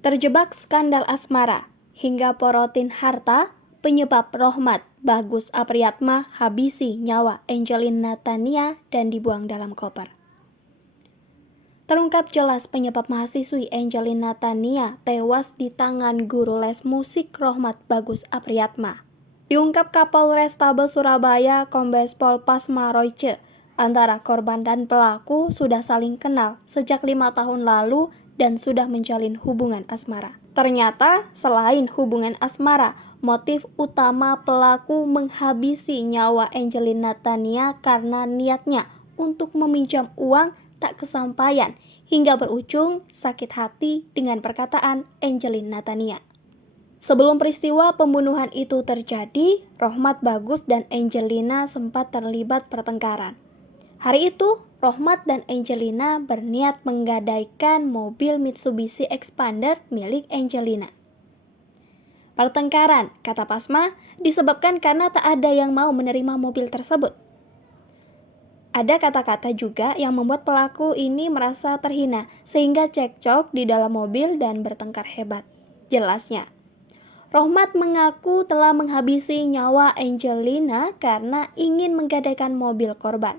Terjebak skandal asmara, hingga porotin harta, penyebab Rohmat Bagus Apriyatma habisi nyawa Angelin Natania dan dibuang dalam koper. Terungkap jelas penyebab mahasiswi Angelin Natania tewas di tangan guru les musik Rohmat Bagus Apriyatma. Diungkap Kapolrestabes Surabaya Kombes Pol Pasma Royce, antara korban dan pelaku sudah saling kenal sejak 5 tahun lalu dan sudah menjalin hubungan asmara. Ternyata, selain hubungan asmara, motif utama pelaku menghabisi nyawa Angelin Natania karena niatnya untuk meminjam uang tak kesampaian hingga berujung sakit hati dengan perkataan Angelin Natania. Sebelum peristiwa pembunuhan itu terjadi, Rohmat Bagus dan Angelina sempat terlibat pertengkaran. Hari itu, Rohmat dan Angelina berniat menggadaikan mobil Mitsubishi Expander milik Angelina. Pertengkaran, kata Pasma, disebabkan karena tak ada yang mau menerima mobil tersebut. Ada kata-kata juga yang membuat pelaku ini merasa terhina, sehingga cekcok di dalam mobil dan bertengkar hebat. Jelasnya, Rohmat mengaku telah menghabisi nyawa Angelina karena ingin menggadaikan mobil korban.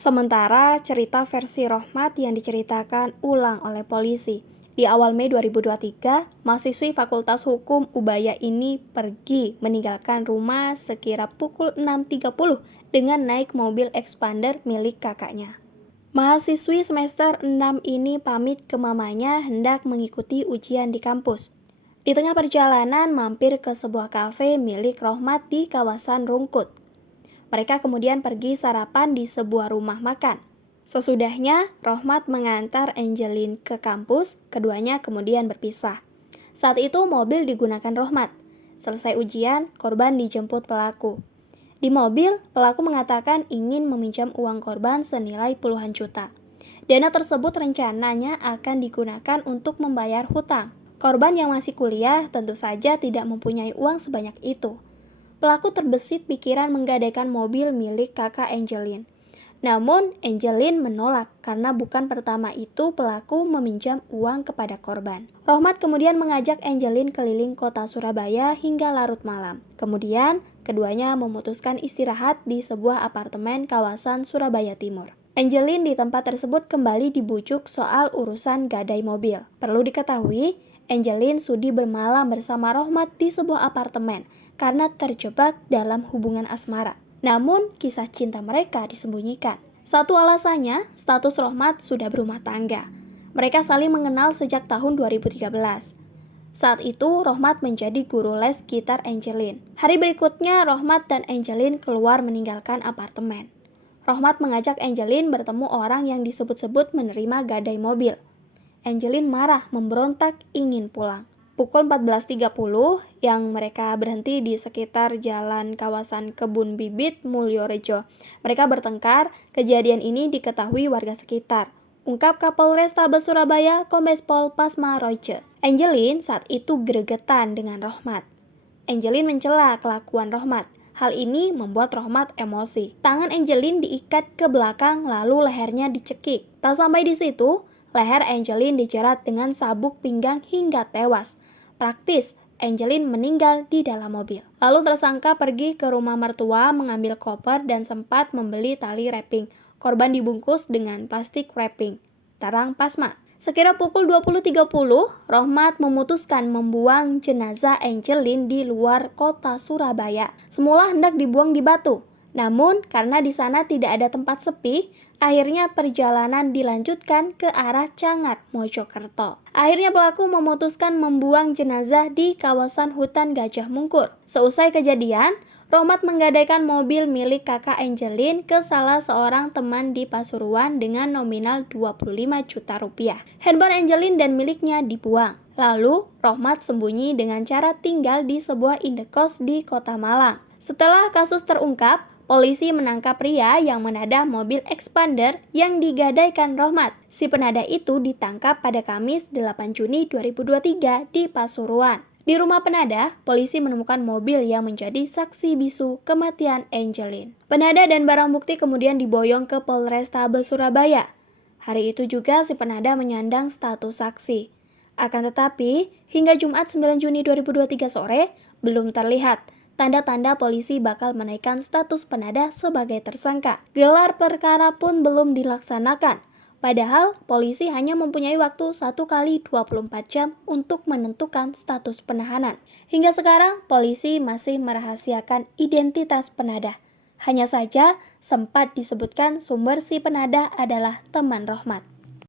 Sementara cerita versi Rohmat yang diceritakan ulang oleh polisi. Di awal Mei 2023, mahasiswi Fakultas Hukum Ubaya ini pergi meninggalkan rumah sekira pukul 6.30 dengan naik mobil Expander milik kakaknya. Mahasiswi semester 6 ini pamit ke mamanya hendak mengikuti ujian di kampus. Di tengah perjalanan mampir ke sebuah kafe milik Rohmat di kawasan Rungkut. Mereka kemudian pergi sarapan di sebuah rumah makan. Sesudahnya, Rohmat mengantar Angelin ke kampus, keduanya kemudian berpisah. Saat itu mobil digunakan Rohmat. Selesai ujian, korban dijemput pelaku. Di mobil, pelaku mengatakan ingin meminjam uang korban senilai puluhan juta. Dana tersebut rencananya akan digunakan untuk membayar hutang. Korban yang masih kuliah tentu saja tidak mempunyai uang sebanyak itu. Pelaku terbesit pikiran menggadaikan mobil milik kakak Angelin. Namun, Angelin menolak karena bukan pertama itu pelaku meminjam uang kepada korban. Rohmat kemudian mengajak Angelin keliling kota Surabaya hingga larut malam. Kemudian, keduanya memutuskan istirahat di sebuah apartemen kawasan Surabaya Timur. Angelin di tempat tersebut kembali dibujuk soal urusan gadai mobil. Perlu diketahui, Angelin sudi bermalam bersama Rohmat di sebuah apartemen karena terjebak dalam hubungan asmara. Namun, kisah cinta mereka disembunyikan. Satu alasannya, status Rohmat sudah berumah tangga. Mereka saling mengenal sejak tahun 2013. Saat itu, Rohmat menjadi guru les gitar Angelin. Hari berikutnya, Rohmat dan Angelin keluar meninggalkan apartemen. Rohmat mengajak Angelin bertemu orang yang disebut-sebut menerima gadai mobil. Angelin marah, memberontak, ingin pulang. Pukul 14.30 yang mereka berhenti di sekitar jalan kawasan Kebun Bibit, Mulyorejo. Mereka bertengkar, kejadian ini diketahui warga sekitar. Ungkap Kapolrestabes Surabaya Kombes Pol Pasma Royce. Angelin saat itu gregetan dengan Rohmat. Angelin mencela kelakuan Rohmat. Hal ini membuat Rohmat emosi. Tangan Angelin diikat ke belakang lalu lehernya dicekik. Tak sampai di situ, leher Angelin dijerat dengan sabuk pinggang hingga tewas. Praktis, Angelin meninggal di dalam mobil. Lalu tersangka pergi ke rumah mertua mengambil koper dan sempat membeli tali wrapping. Korban dibungkus dengan plastik wrapping. Terang Pasma. Sekira pukul 20.30, Rohmat memutuskan membuang jenazah Angelin di luar kota Surabaya. Semula hendak dibuang di Batu. Namun, karena di sana tidak ada tempat sepi, akhirnya perjalanan dilanjutkan ke arah Cangar, Mojokerto. Akhirnya pelaku memutuskan membuang jenazah di kawasan hutan Gajah Mungkur. Seusai kejadian, Rohmat menggadaikan mobil milik kakak Angelin ke salah seorang teman di Pasuruan dengan nominal 25 juta rupiah. Handphone Angelin dan miliknya dibuang. Lalu, Rohmat sembunyi dengan cara tinggal di sebuah indekos di Kota Malang. Setelah kasus terungkap, polisi menangkap pria yang menadah mobil Expander yang digadaikan Rohmat. Si penadah itu ditangkap pada Kamis 8 Juni 2023 di Pasuruan. Di rumah penadah, polisi menemukan mobil yang menjadi saksi bisu kematian Angelin. Penadah dan barang bukti kemudian diboyong ke Polrestabes Surabaya. Hari itu juga si penadah menyandang status saksi. Akan tetapi, hingga Jumat 9 Juni 2023 sore, belum terlihat tanda-tanda polisi bakal menaikkan status Penada sebagai tersangka. Gelar perkara pun belum dilaksanakan. Padahal, polisi hanya mempunyai waktu 1 kali 24 jam untuk menentukan status penahanan. Hingga sekarang, polisi masih merahasiakan identitas Penada. Hanya saja, sempat disebutkan sumber si Penada adalah teman Rohmat.